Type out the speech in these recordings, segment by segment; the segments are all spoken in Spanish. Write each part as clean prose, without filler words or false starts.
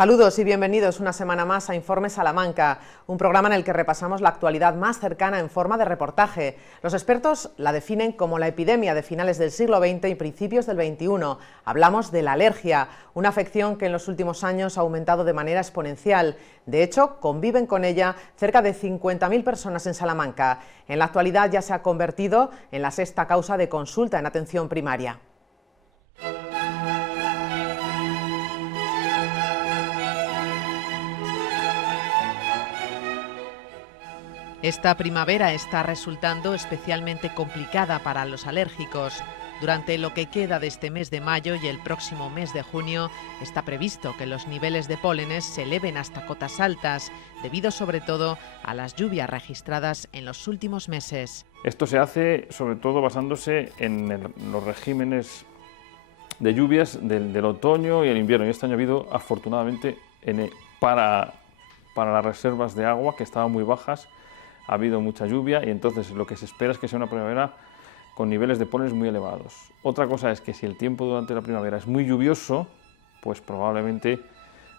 Saludos y bienvenidos una semana más a Informe Salamanca, un programa en el que repasamos la actualidad más cercana en forma de reportaje. Los expertos la definen como la epidemia de finales del siglo XX y principios del XXI. Hablamos de la alergia, una afección que en los últimos años ha aumentado de manera exponencial. De hecho, conviven con ella cerca de 50.000 personas en Salamanca. En la actualidad ya se ha convertido en la sexta causa de consulta en atención primaria. Esta primavera está resultando especialmente complicada para los alérgicos. Durante lo que queda de este mes de mayo y el próximo mes de junio está previsto que los niveles de pólenes se eleven hasta cotas altas, debido sobre todo a las lluvias registradas en los últimos meses. Esto se hace sobre todo basándose en los regímenes de lluvias del otoño y el invierno. Y este año ha habido, afortunadamente, para las reservas de agua, que estaban muy bajas, ha habido mucha lluvia y entonces lo que se espera es que sea una primavera con niveles de pólenes muy elevados. Otra cosa es que si el tiempo durante la primavera es muy lluvioso, pues probablemente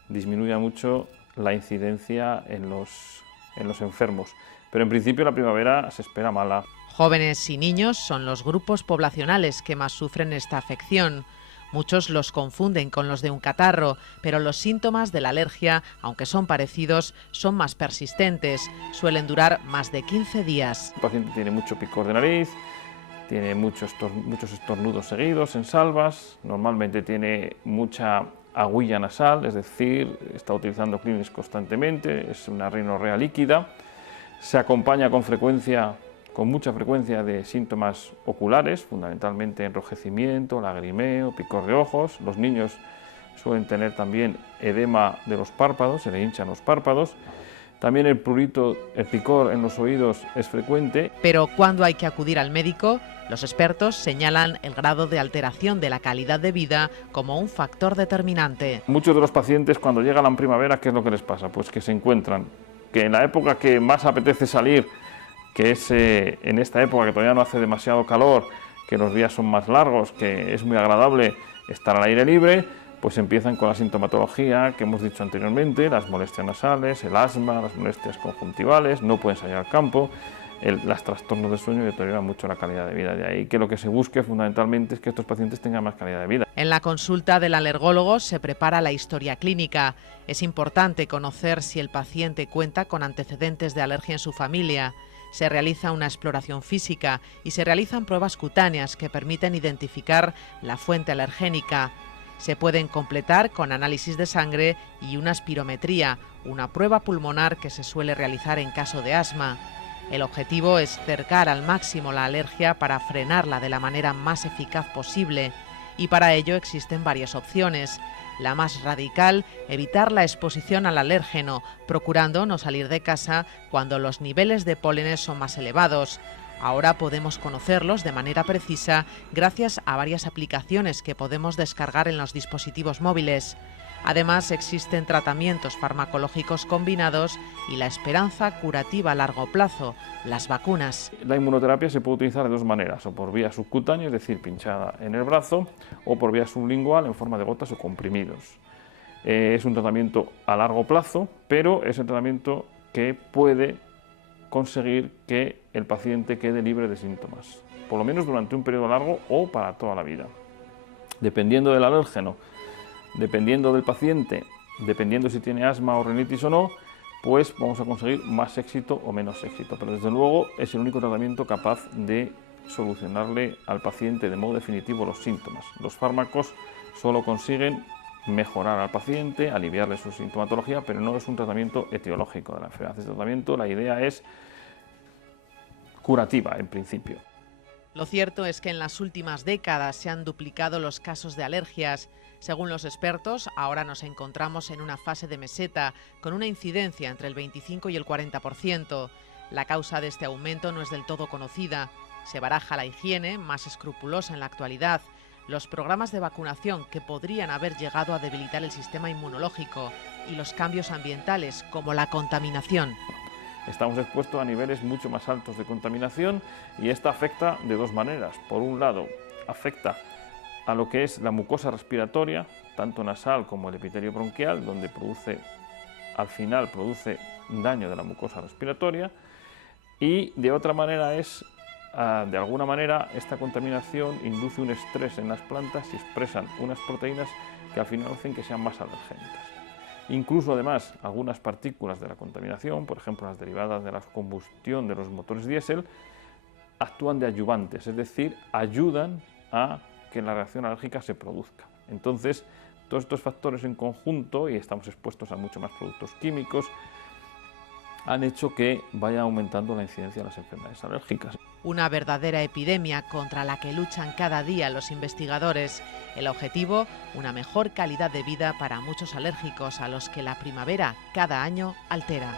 disminuya mucho la incidencia en los enfermos. Pero en principio la primavera se espera mala. Jóvenes y niños son los grupos poblacionales que más sufren esta afección. Muchos los confunden con los de un catarro, pero los síntomas de la alergia, aunque son parecidos, son más persistentes. Suelen durar más de 15 días. El paciente tiene mucho picor de nariz, tiene muchos estornudos seguidos en salvas, normalmente tiene mucha agüilla nasal, es decir, está utilizando Kleenex constantemente, es una rinorrea líquida, se acompaña con mucha frecuencia de síntomas oculares, fundamentalmente enrojecimiento, lagrimeo, picor de ojos. Los niños suelen tener también edema de los párpados, se le hinchan los párpados. También el prurito, el picor en los oídos es frecuente. Pero cuando hay que acudir al médico, los expertos señalan el grado de alteración de la calidad de vida como un factor determinante. Muchos de los pacientes, cuando llega la primavera, ¿qué es lo que les pasa? Pues que se encuentran que en la época que más apetece salir, que es en esta época que todavía no hace demasiado calor, que los días son más largos, que es muy agradable estar al aire libre, pues empiezan con la sintomatología que hemos dicho anteriormente, las molestias nasales, el asma, las molestias conjuntivales, no pueden salir al campo, los trastornos de sueño deterioran mucho la calidad de vida. De ahí que lo que se busque fundamentalmente es que estos pacientes tengan más calidad de vida. En la consulta del alergólogo se prepara la historia clínica. Es importante conocer si el paciente cuenta con antecedentes de alergia en su familia. Se realiza una exploración física y se realizan pruebas cutáneas que permiten identificar la fuente alergénica. Se pueden completar con análisis de sangre y una espirometría, una prueba pulmonar que se suele realizar en caso de asma. El objetivo es cercar al máximo la alergia para frenarla de la manera más eficaz posible, y para ello existen varias opciones. La más radical, evitar la exposición al alérgeno, procurando no salir de casa cuando los niveles de pólenes son más elevados. Ahora podemos conocerlos de manera precisa gracias a varias aplicaciones que podemos descargar en los dispositivos móviles. Además, existen tratamientos farmacológicos combinados y la esperanza curativa a largo plazo, las vacunas. La inmunoterapia se puede utilizar de dos maneras, o por vía subcutánea, es decir, pinchada en el brazo, o por vía sublingual en forma de gotas o comprimidos. Es un tratamiento a largo plazo, pero es un tratamiento que puede conseguir que el paciente quede libre de síntomas, por lo menos durante un periodo largo o para toda la vida. Dependiendo del alérgeno, dependiendo del paciente, dependiendo si tiene asma o rinitis o no, pues vamos a conseguir más éxito o menos éxito. Pero desde luego es el único tratamiento capaz de solucionarle al paciente de modo definitivo los síntomas. Los fármacos solo consiguen mejorar al paciente, aliviarle su sintomatología, pero no es un tratamiento etiológico de la enfermedad. Este tratamiento, la idea es curativa en principio. Lo cierto es que en las últimas décadas se han duplicado los casos de alergias. Según los expertos, ahora nos encontramos en una fase de meseta, con una incidencia entre el 25 y el 40%. La causa de este aumento no es del todo conocida. Se baraja la higiene, más escrupulosa en la actualidad, los programas de vacunación que podrían haber llegado a debilitar el sistema inmunológico y los cambios ambientales, como la contaminación. Estamos expuestos a niveles mucho más altos de contaminación y esta afecta de dos maneras. Por un lado, afecta a lo que es la mucosa respiratoria, tanto nasal como el epitelio bronquial, donde al final produce daño de la mucosa respiratoria, y de otra manera de alguna manera esta contaminación induce un estrés en las plantas y expresan unas proteínas que al final hacen que sean más alergénicas. Incluso además algunas partículas de la contaminación, por ejemplo las derivadas de la combustión de los motores diésel, actúan de adyuvantes, es decir, ayudan a que la reacción alérgica se produzca. Entonces, todos estos factores en conjunto, y estamos expuestos a muchos más productos químicos, han hecho que vaya aumentando la incidencia de las enfermedades alérgicas. Una verdadera epidemia contra la que luchan cada día los investigadores. El objetivo, una mejor calidad de vida para muchos alérgicos a los que la primavera cada año altera.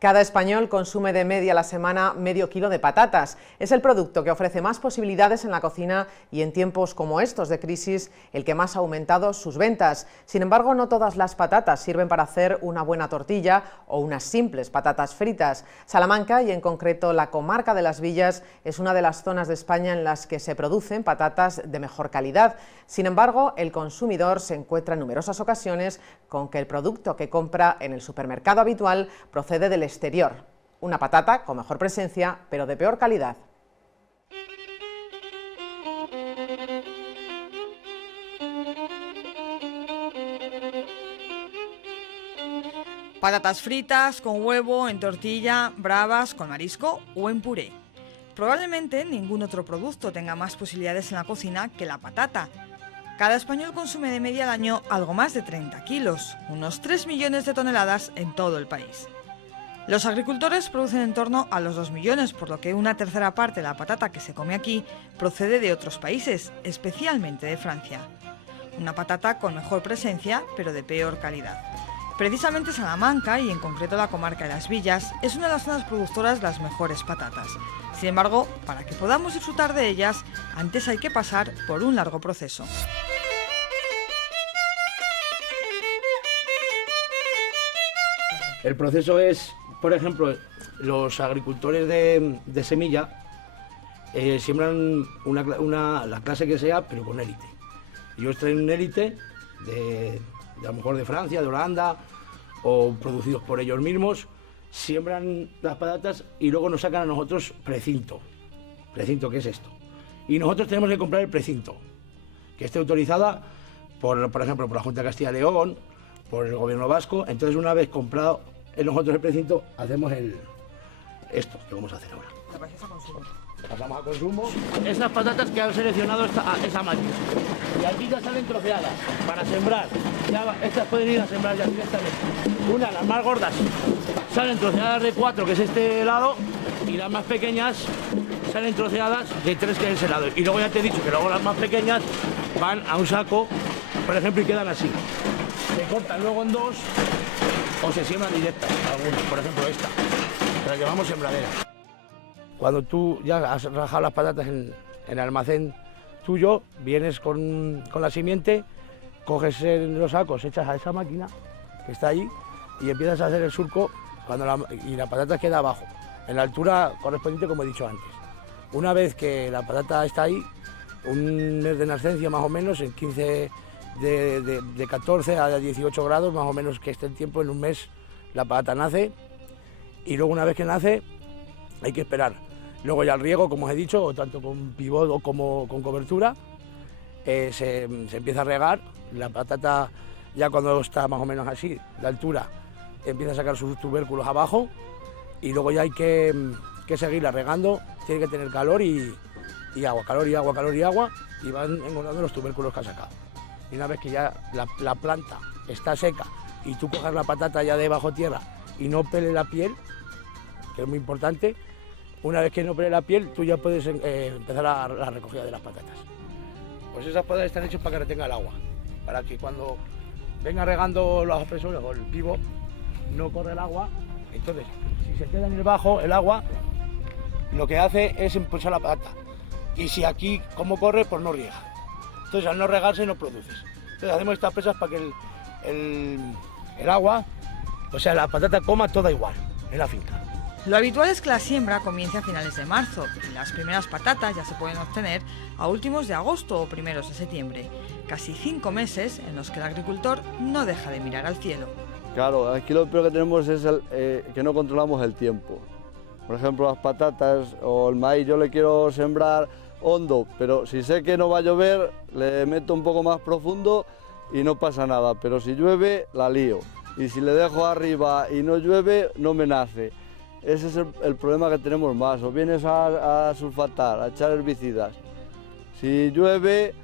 Cada español consume de media a la semana medio kilo de patatas. Es el producto que ofrece más posibilidades en la cocina y en tiempos como estos de crisis, el que más ha aumentado sus ventas. Sin embargo, no todas las patatas sirven para hacer una buena tortilla o unas simples patatas fritas. Salamanca, y en concreto la comarca de Las Villas, es una de las zonas de España en las que se producen patatas de mejor calidad. Sin embargo, el consumidor se encuentra en numerosas ocasiones con que el producto que compra en el supermercado habitual procede del exterior. Una patata con mejor presencia, pero de peor calidad. Patatas fritas, con huevo, en tortilla, bravas, con marisco o en puré. Probablemente ningún otro producto tenga más posibilidades en la cocina que la patata. Cada español consume de media al año algo más de 30 kilos, unos 3 millones de toneladas en todo el país. Los agricultores producen en torno a los 2 millones, por lo que una tercera parte de la patata que se come aquí procede de otros países, especialmente de Francia. Una patata con mejor presencia, pero de peor calidad. Precisamente Salamanca, y en concreto la comarca de Las Villas, es una de las zonas productoras de las mejores patatas. Sin embargo, para que podamos disfrutar de ellas, antes hay que pasar por un largo proceso. El proceso es, por ejemplo, los agricultores de semilla siembran la clase que sea, pero con élite. Ellos traen un élite de a lo mejor de Francia, de Holanda, o producidos por ellos mismos, siembran las patatas y luego nos sacan a nosotros precinto. ¿Precinto qué es esto? Y nosotros tenemos que comprar el precinto, que esté autorizada por ejemplo, por la Junta de Castilla y León, por el gobierno vasco. Entonces, una vez comprado nosotros el precinto, hacemos esto que vamos a hacer ahora. Pasamos a consumo. Esas patatas que han seleccionado esa máquina. Y aquí ya salen troceadas para sembrar. Estas pueden ir a sembrar ya directamente. Las más gordas, salen troceadas de 4, que es este lado, y las más pequeñas salen troceadas de 3, que es ese lado. Y luego ya te he dicho que luego las más pequeñas van a un saco, por ejemplo, y quedan así. Se cortan luego en 2 o se siembran directas. Algunas, por ejemplo esta, que la llevamos sembradera. Cuando tú ya has rajado las patatas en el almacén tuyo, vienes con la simiente, coges los sacos, echas a esa máquina que está ahí y empiezas a hacer el surco y la patata queda abajo, en la altura correspondiente, como he dicho antes. Una vez que la patata está ahí, un mes de nascencia más o menos, en 15, de 14 a 18 grados, más o menos que esté el tiempo, en un mes la patata nace, y luego una vez que nace hay que esperar. Luego ya el riego, como os he dicho, o tanto con pivot o como con cobertura, se empieza a regar. La patata, ya cuando está más o menos así, de altura, empieza a sacar sus tubérculos abajo, y luego ya hay que seguirla regando. Tiene que tener calor y agua, calor y agua, calor y agua, y van engordando los tubérculos que ha sacado. Y una vez que ya la planta está seca y tú cojas la patata ya de bajo tierra y no pele la piel, que es muy importante, una vez que no pele la piel, tú ya puedes empezar la recogida de las patatas. Pues esas patatas están hechas para que retenga el agua, para que cuando venga regando los aspersores o el pivot no corre el agua Entonces, si se queda en el bajo, el agua, lo que hace es impulsar la patata. Y si aquí, como corre, pues no riega. Entonces, al no regarse, no produces. Entonces, hacemos estas presas para que el agua, o sea, la patata coma toda igual en la finca. Lo habitual es que la siembra comience a finales de marzo y las primeras patatas ya se pueden obtener a últimos de agosto o primeros de septiembre. Casi 5 meses en los que el agricultor no deja de mirar al cielo. Claro, aquí lo peor que tenemos es que no controlamos el tiempo. Por ejemplo, las patatas o el maíz, yo le quiero sembrar hondo, pero si sé que no va a llover, le meto un poco más profundo y no pasa nada. Pero si llueve, la lío. Y si le dejo arriba y no llueve, no me nace. Ese es el problema que tenemos más. O vienes a sulfatar, a echar herbicidas. Si llueve,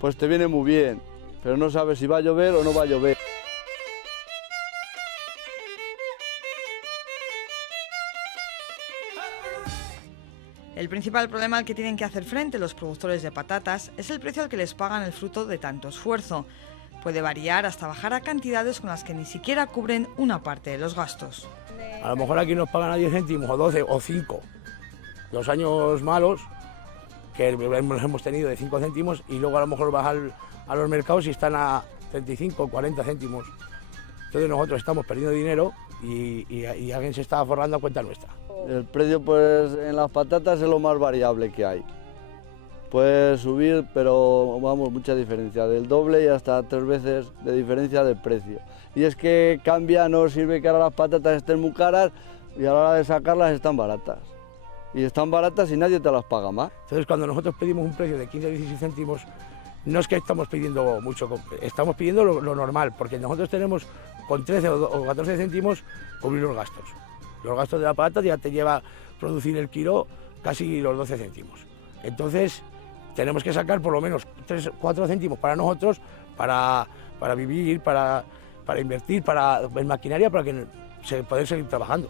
pues te viene muy bien, pero no sabes si va a llover o no va a llover. El principal problema al que tienen que hacer frente los productores de patatas es el precio al que les pagan el fruto de tanto esfuerzo. Puede variar hasta bajar a cantidades con las que ni siquiera cubren una parte de los gastos. A lo mejor aquí nos pagan a 10 céntimos o 12 o 5. Los años malos, que los hemos tenido de 5 céntimos, y luego a lo mejor bajan a los mercados y están a 35 o 40 céntimos. Entonces nosotros estamos perdiendo dinero y alguien se está forrando a cuenta nuestra. El precio pues en las patatas es lo más variable que hay. Puede subir, pero vamos, mucha diferencia, del doble y hasta 3 veces de diferencia de precio. Y es que cambia, no sirve que ahora las patatas estén muy caras y a la hora de sacarlas están baratas. Y están baratas y nadie te las paga más. Entonces cuando nosotros pedimos un precio de 15 o 16 céntimos, no es que estamos pidiendo mucho, estamos pidiendo lo normal, porque nosotros tenemos con 13 o 14 céntimos cubrir los gastos. Los gastos de la patata ya te lleva a producir el kilo casi los 12 céntimos. Entonces tenemos que sacar por lo menos 3 o 4 céntimos para nosotros, para vivir, para invertir, en maquinaria, para que se pueda seguir trabajando.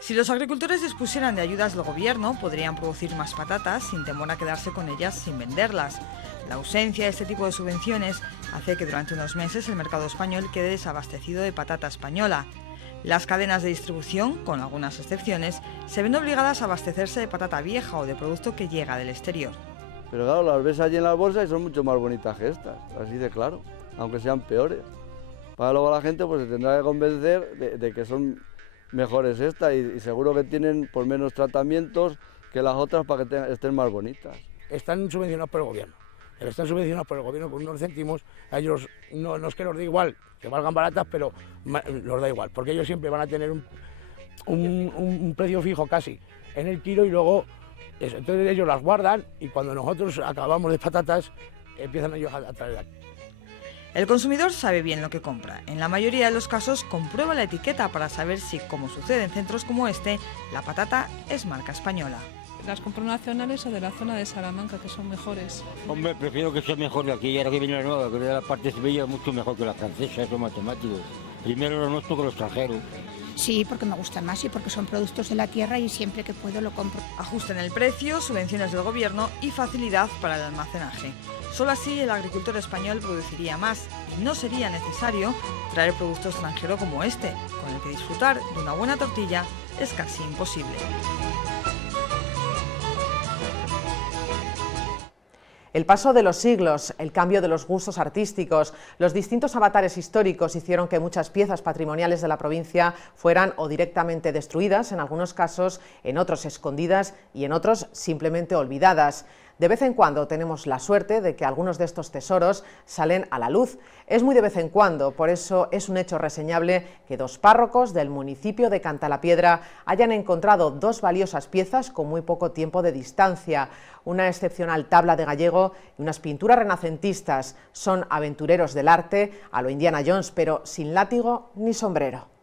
Si los agricultores dispusieran de ayudas del gobierno, podrían producir más patatas sin temor a quedarse con ellas sin venderlas. La ausencia de este tipo de subvenciones hace que durante unos meses el mercado español quede desabastecido de patata española. Las cadenas de distribución, con algunas excepciones, se ven obligadas a abastecerse de patata vieja o de producto que llega del exterior. Pero claro, las ves allí en las bolsas y son mucho más bonitas que estas, así de claro, aunque sean peores. Para luego la gente pues se tendrá que convencer de que son mejores estas y seguro que tienen por menos tratamientos que las otras para que estén más bonitas. Están subvencionados por el gobierno. Están subvencionados por el gobierno con unos céntimos. A ellos no es que nos dé igual, que valgan baratas, pero nos da igual, porque ellos siempre van a tener un precio fijo casi en el kilo y luego eso. Entonces ellos las guardan y cuando nosotros acabamos de patatas empiezan ellos a traer aquí. El consumidor sabe bien lo que compra. En la mayoría de los casos comprueba la etiqueta para saber si, como sucede en centros como este, la patata es marca española. Las compro nacionales o de la zona de Salamanca, que son mejores. Hombre, prefiero que sea mejor de aquí, y ahora que viene la nueva, que de la parte de Sevilla es mucho mejor que la francesa, eso es matemático. Primero lo nuestro que lo extranjero. Sí, porque me gustan más y porque son productos de la tierra y siempre que puedo lo compro. Ajuste en el precio, subvenciones del gobierno y facilidad para el almacenaje. Solo así el agricultor español produciría más y no sería necesario traer producto extranjero como este, con el que disfrutar de una buena tortilla es casi imposible. El paso de los siglos, el cambio de los gustos artísticos, los distintos avatares históricos hicieron que muchas piezas patrimoniales de la provincia fueran o directamente destruidas, en algunos casos, en otros escondidas y en otros simplemente olvidadas. De vez en cuando tenemos la suerte de que algunos de estos tesoros salen a la luz. Es muy de vez en cuando, por eso es un hecho reseñable que 2 párrocos del municipio de Cantalapiedra hayan encontrado 2 valiosas piezas con muy poco tiempo de distancia. Una excepcional tabla de gallego y unas pinturas renacentistas. Son aventureros del arte a lo Indiana Jones, pero sin látigo ni sombrero.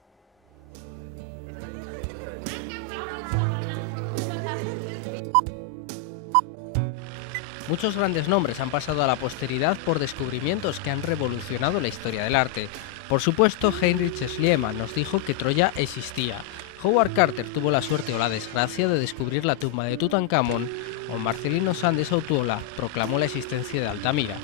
Muchos grandes nombres han pasado a la posteridad por descubrimientos que han revolucionado la historia del arte. Por supuesto, Heinrich Schliemann nos dijo que Troya existía. Howard Carter tuvo la suerte o la desgracia de descubrir la tumba de Tutankamón, o Marcelino Sáenz de Santolaya proclamó la existencia de Altamira.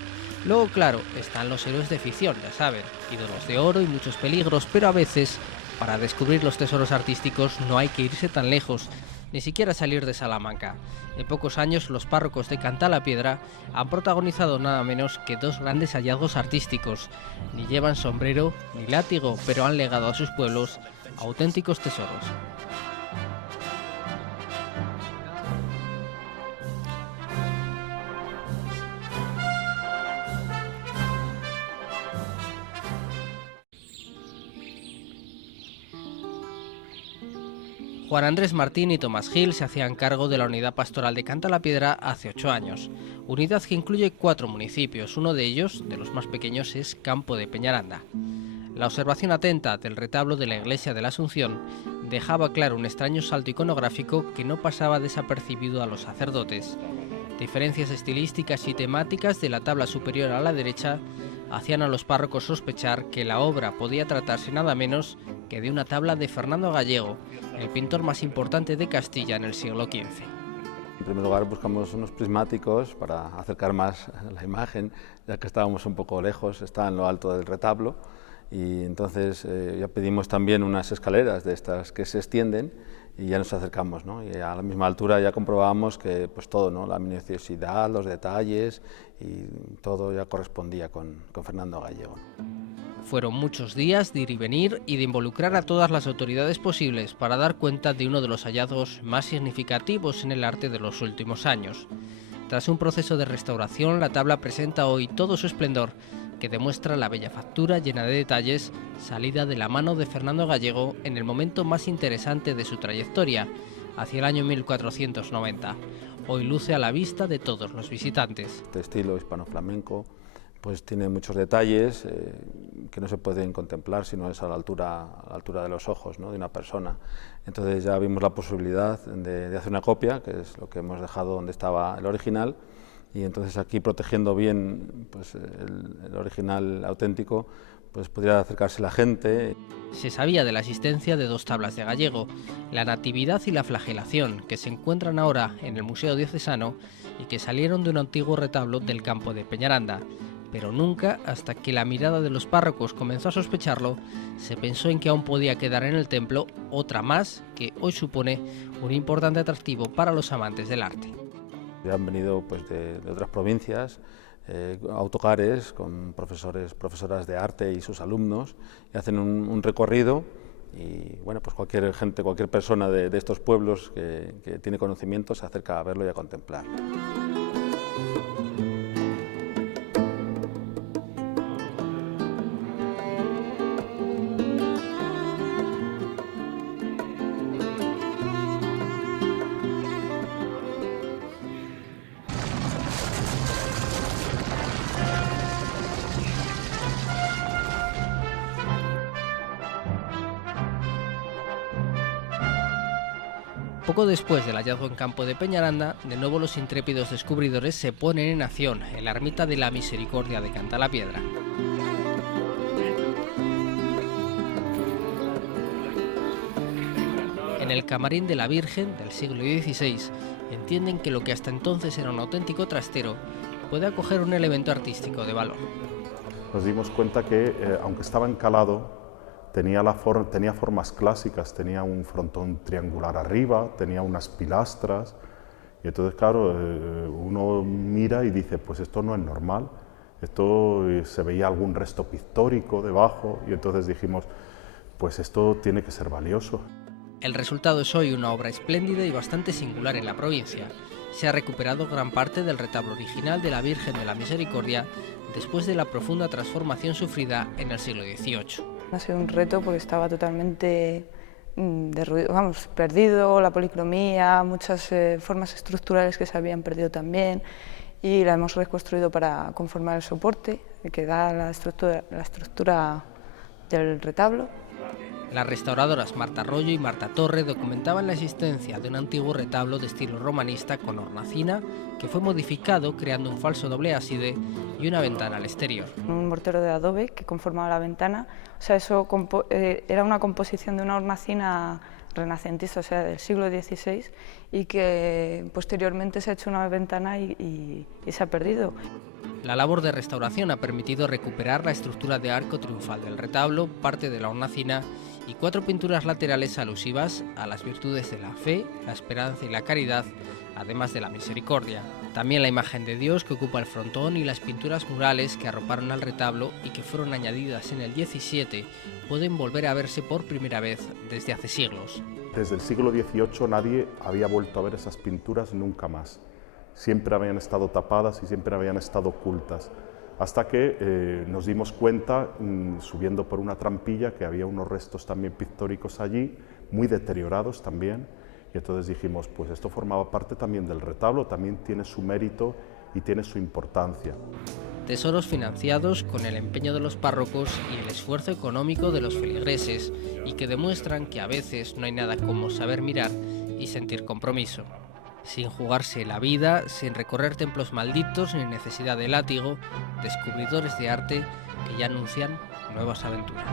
Luego, claro, están los héroes de ficción, ya saben, ídolos de oro y muchos peligros, pero a veces, para descubrir los tesoros artísticos no hay que irse tan lejos, ni siquiera salir de Salamanca. En pocos años, los párrocos de Cantalapiedra han protagonizado nada menos que 2 grandes hallazgos artísticos. Ni llevan sombrero ni látigo, pero han legado a sus pueblos auténticos tesoros. Juan Andrés Martín y Tomás Gil se hacían cargo de la unidad pastoral de Cantalapiedra hace 8 años, unidad que incluye 4 municipios, uno de ellos, de los más pequeños, es Campo de Peñaranda. La observación atenta del retablo de la iglesia de la Asunción dejaba claro un extraño salto iconográfico que no pasaba desapercibido a los sacerdotes. Diferencias estilísticas y temáticas de la tabla superior a la derecha hacían a los párrocos sospechar que la obra podía tratarse nada menos que de una tabla de Fernando Gallego, el pintor más importante de Castilla en el siglo XV. En primer lugar buscamos unos prismáticos para acercar más la imagen, ya que estábamos un poco lejos, está en lo alto del retablo, y entonces ya pedimos también unas escaleras de estas que se extienden y ya nos acercamos, ¿no? Y a la misma altura ya comprobábamos que pues todo, ¿no? La minuciosidad, los detalles y todo ya correspondía con Fernando Gallego. Fueron muchos días de ir y venir y de involucrar a todas las autoridades posibles para dar cuenta de uno de los hallazgos más significativos en el arte de los últimos años. Tras un proceso de restauración, la tabla presenta hoy todo su esplendor, que demuestra la bella factura llena de detalles, salida de la mano de Fernando Gallego en el momento más interesante de su trayectoria, hacia el año 1490. Hoy luce a la vista de todos los visitantes. Este estilo hispano-flamenco pues tiene muchos detalles que no se pueden contemplar si no es a la altura de los ojos, ¿no? De una persona. Entonces ya vimos la posibilidad de hacer una copia, que es lo que hemos dejado donde estaba el original, y entonces aquí, protegiendo bien pues, el original auténtico, pues podría acercarse la gente. Se sabía de la existencia de 2 tablas de Gallego, la Natividad y la Flagelación, que se encuentran ahora en el Museo Diocesano y que salieron de un antiguo retablo del Campo de Peñaranda. Pero nunca, hasta que la mirada de los párrocos comenzó a sospecharlo, se pensó en que aún podía quedar en el templo otra más que hoy supone un importante atractivo para los amantes del arte. Han venido pues, de otras provincias, autocares con profesoras de arte y sus alumnos, y hacen un recorrido y bueno, pues cualquier persona de estos pueblos que tiene conocimiento se acerca a verlo y a contemplar. Poco después del hallazgo en Campo de Peñaranda, de nuevo los intrépidos descubridores se ponen en acción en la ermita de la Misericordia de Cantalapiedra. En el camarín de la Virgen del siglo XVI entienden que lo que hasta entonces era un auténtico trastero puede acoger un elemento artístico de valor. Nos dimos cuenta que, aunque estaba encalado, tenía formas clásicas, tenía un frontón triangular arriba, tenía unas pilastras, y entonces, claro, uno mira y dice, pues esto no es normal, esto se veía algún resto pictórico debajo, y entonces dijimos, pues esto tiene que ser valioso. El resultado es hoy una obra espléndida y bastante singular en la provincia. Se ha recuperado gran parte del retablo original de la Virgen de la Misericordia después de la profunda transformación sufrida en el siglo XVIII. Ha sido un reto porque estaba totalmente perdido, la policromía, muchas formas estructurales que se habían perdido también, y la hemos reconstruido para conformar el soporte que da la estructura del retablo. Las restauradoras Marta Arroyo y Marta Torre documentaban la existencia de un antiguo retablo de estilo romanista con hornacina que fue modificado creando un falso doble ábside y una ventana al exterior. Un mortero de adobe que conformaba la ventana, o sea, eso era una composición de una hornacina renacentista, o sea, del siglo XVI, y que posteriormente se ha hecho una ventana y se ha perdido. La labor de restauración ha permitido recuperar la estructura de arco triunfal del retablo, parte de la hornacina y 4 pinturas laterales alusivas a las virtudes de la fe, la esperanza y la caridad, además de la misericordia. También la imagen de Dios que ocupa el frontón y las pinturas murales que arroparon al retablo y que fueron añadidas en el XVII pueden volver a verse por primera vez desde hace siglos. Desde el siglo XVIII nadie había vuelto a ver esas pinturas nunca más. Siempre habían estado tapadas y siempre habían estado ocultas, hasta que nos dimos cuenta, subiendo por una trampilla, que había unos restos también pictóricos allí, muy deteriorados también, y entonces dijimos, pues esto formaba parte también del retablo, también tiene su mérito y tiene su importancia. Tesoros financiados con el empeño de los párrocos y el esfuerzo económico de los feligreses, y que demuestran que a veces no hay nada como saber mirar y sentir compromiso. Sin jugarse la vida, sin recorrer templos malditos ni necesidad de látigo, descubridores de arte que ya anuncian nuevas aventuras.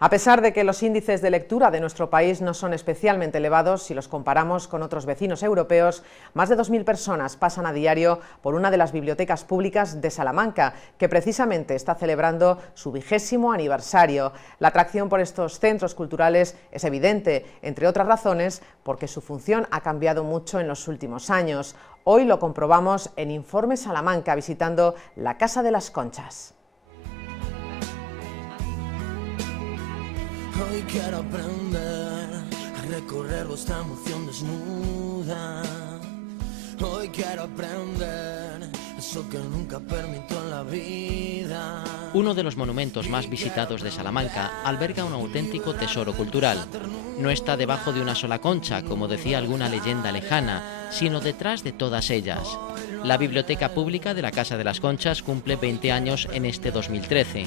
A pesar de que los índices de lectura de nuestro país no son especialmente elevados si los comparamos con otros vecinos europeos, más de 2.000 personas pasan a diario por una de las bibliotecas públicas de Salamanca, que precisamente está celebrando su 20º aniversario. La atracción por estos centros culturales es evidente, entre otras razones, porque su función ha cambiado mucho en los últimos años. Hoy lo comprobamos en Informe Salamanca, visitando la Casa de las Conchas. Hoy quiero aprender a recorrer vuestra emoción desnuda. Hoy quiero aprender eso que nunca permito en la vida. Uno de los monumentos más visitados de Salamanca alberga un auténtico tesoro cultural. No está debajo de una sola concha, como decía alguna leyenda lejana, sino detrás de todas ellas. La Biblioteca Pública de la Casa de las Conchas cumple 20 años en este 2013.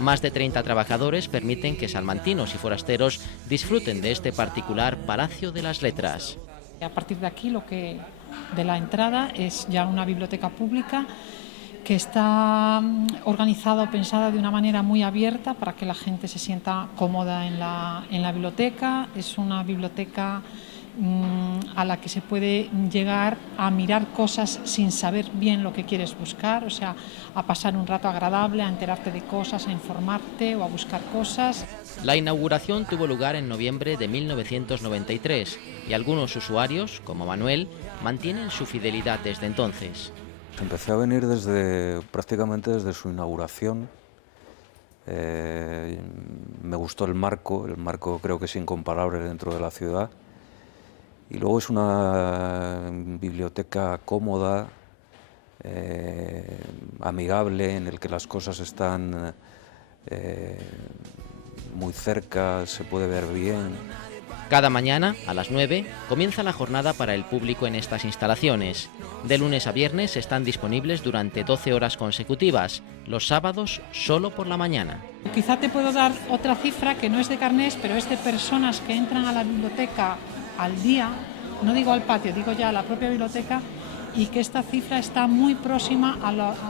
Más de 30 trabajadores permiten que salmantinos y forasteros disfruten de este particular Palacio de las Letras. A partir de aquí, de la entrada, es ya una biblioteca pública que está organizada o pensada de una manera muy abierta para que la gente se sienta cómoda en la biblioteca. Es una biblioteca a la que se puede llegar a mirar cosas sin saber bien lo que quieres buscar, o sea, a pasar un rato agradable, a enterarte de cosas, a informarte o a buscar cosas. La inauguración tuvo lugar en noviembre de 1993 y algunos usuarios, como Manuel, mantienen su fidelidad desde entonces. Empecé a venir prácticamente desde su inauguración. Me gustó el marco creo que es incomparable dentro de la ciudad. Y luego es una biblioteca cómoda, amigable, en el que las cosas están muy cerca, se puede ver bien. Cada mañana, a las 9, comienza la jornada para el público en estas instalaciones. De lunes a viernes están disponibles durante 12 horas consecutivas, los sábados solo por la mañana. Quizá te puedo dar otra cifra que no es de carnés, pero es de personas que entran a la biblioteca al día, no digo al patio, digo ya a la propia biblioteca, y que esta cifra está muy próxima,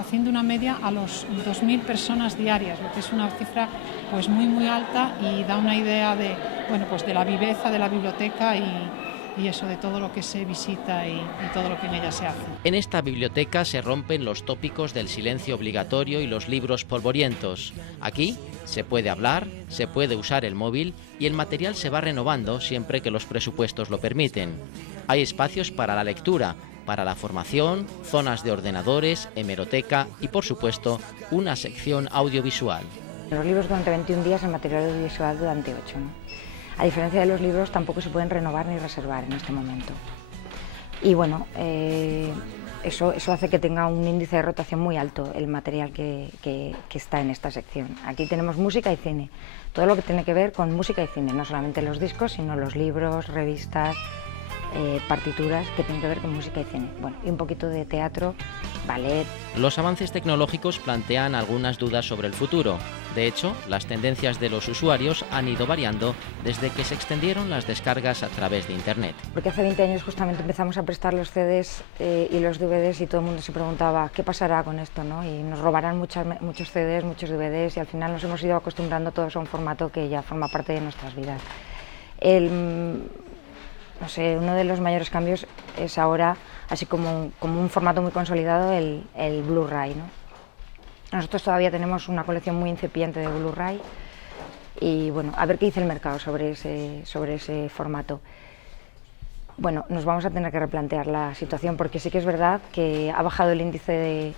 haciendo una media, a los 2.000 personas diarias, lo que es una cifra pues muy alta y da una idea de, bueno, pues de la viveza de la biblioteca y eso, de todo lo que se visita y todo lo que en ella se hace. En esta biblioteca se rompen los tópicos del silencio obligatorio y los libros polvorientos. Aquí se puede hablar, se puede usar el móvil y el material se va renovando siempre que los presupuestos lo permiten. Hay espacios para la lectura, para la formación, zonas de ordenadores, hemeroteca y, por supuesto, una sección audiovisual. Los libros durante 21 días, el material audiovisual durante 8, ¿no? A diferencia de los libros, tampoco se pueden renovar ni reservar en este momento. Y bueno, eso hace que tenga un índice de rotación muy alto el material que está en esta sección. Aquí tenemos música y cine, todo lo que tiene que ver con música y cine, no solamente los discos, sino los libros, revistas, partituras que tienen que ver con música y cine. Bueno, y un poquito de teatro, ballet. Los avances tecnológicos plantean algunas dudas sobre el futuro. De hecho, las tendencias de los usuarios han ido variando desde que se extendieron las descargas a través de Internet. Porque hace 20 años justamente empezamos a prestar los CDs y los DVDs y todo el mundo se preguntaba qué pasará con esto, ¿no? Y nos robarán muchos CDs, muchos DVDs y al final nos hemos ido acostumbrando todos a un formato que ya forma parte de nuestras vidas. No sé, uno de los mayores cambios es ahora, así como un formato muy consolidado, el Blu-ray, ¿no? Nosotros todavía tenemos una colección muy incipiente de Blu-ray y bueno, a ver qué dice el mercado sobre ese formato. Bueno, nos vamos a tener que replantear la situación porque sí que es verdad que ha bajado el índice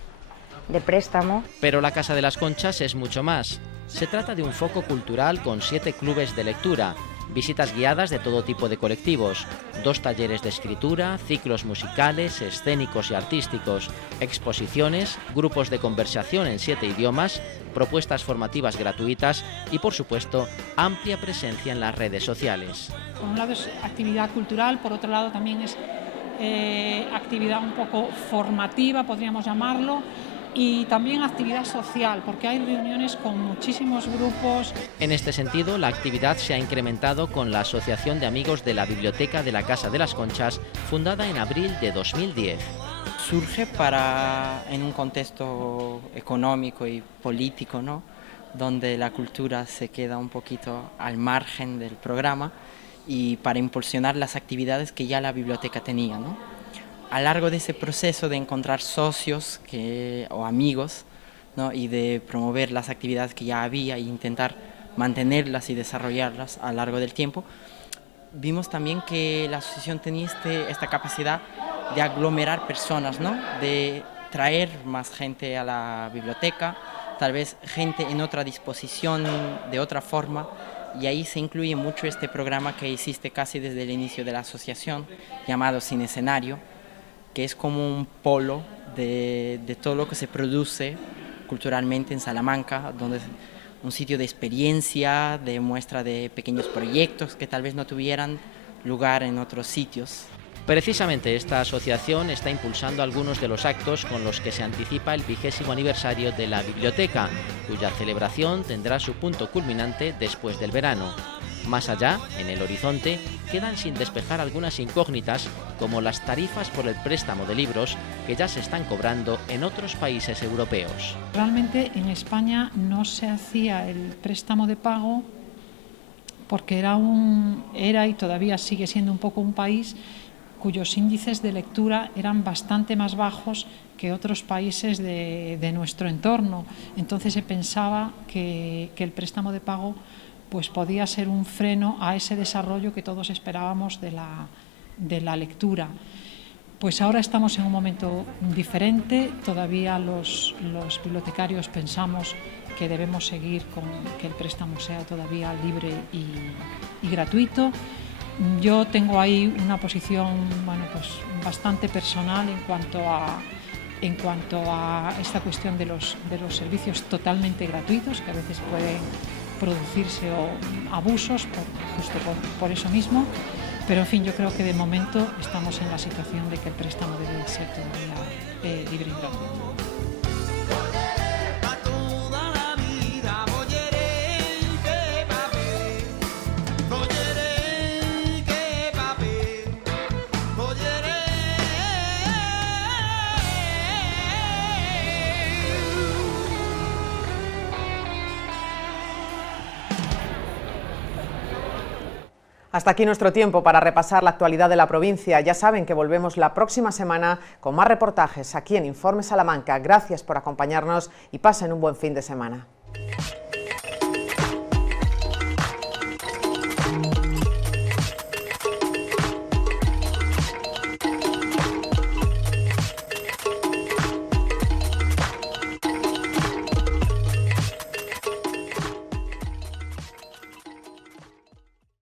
de préstamo. Pero la Casa de las Conchas es mucho más. Se trata de un foco cultural con 7 clubes de lectura, visitas guiadas de todo tipo de colectivos, 2 talleres de escritura, ciclos musicales, escénicos y artísticos, exposiciones, grupos de conversación en 7 idiomas, propuestas formativas gratuitas y, por supuesto, amplia presencia en las redes sociales. Por un lado es actividad cultural, por otro lado también es actividad un poco formativa, podríamos llamarlo, y también actividad social, porque hay reuniones con muchísimos grupos. En este sentido, la actividad se ha incrementado con la Asociación de Amigos de la Biblioteca de la Casa de las Conchas, fundada en abril de 2010. Surge en un contexto económico y político, ¿no?, donde la cultura se queda un poquito al margen del programa, y para impulsionar las actividades que ya la biblioteca tenía, ¿no? A lo largo de ese proceso de encontrar socios o amigos, ¿no?, y de promover las actividades que ya había e intentar mantenerlas y desarrollarlas a lo largo del tiempo, vimos también que la asociación tenía esta capacidad de aglomerar personas, ¿no?, de traer más gente a la biblioteca, tal vez gente en otra disposición, de otra forma, y ahí se incluye mucho este programa que existe casi desde el inicio de la asociación, llamado Sin Escenario, que es como un polo de todo lo que se produce culturalmente en Salamanca, donde es un sitio de experiencia, de muestra de pequeños proyectos que tal vez no tuvieran lugar en otros sitios. Precisamente esta asociación está impulsando algunos de los actos con los que se anticipa el 20º aniversario de la biblioteca, cuya celebración tendrá su punto culminante después del verano. Más allá, en el horizonte, quedan sin despejar algunas incógnitas, como las tarifas por el préstamo de libros que ya se están cobrando en otros países europeos. Realmente en España no se hacía el préstamo de pago porque era y todavía sigue siendo un poco un país cuyos índices de lectura eran bastante más bajos que otros países de nuestro entorno. Entonces se pensaba que el préstamo de pago pues podía ser un freno a ese desarrollo que todos esperábamos de la lectura. Pues ahora estamos en un momento diferente, todavía los bibliotecarios pensamos que debemos seguir con que el préstamo sea todavía libre y gratuito. Yo tengo ahí una posición pues bastante personal en cuanto a esta cuestión de los servicios totalmente gratuitos, que a veces pueden producirse abusos justo por eso mismo, pero en fin, yo creo que de momento estamos en la situación de que el préstamo debe ser todavía libre y gratuito. Hasta aquí nuestro tiempo para repasar la actualidad de la provincia. Ya saben que volvemos la próxima semana con más reportajes aquí en Informe Salamanca. Gracias por acompañarnos y pasen un buen fin de semana.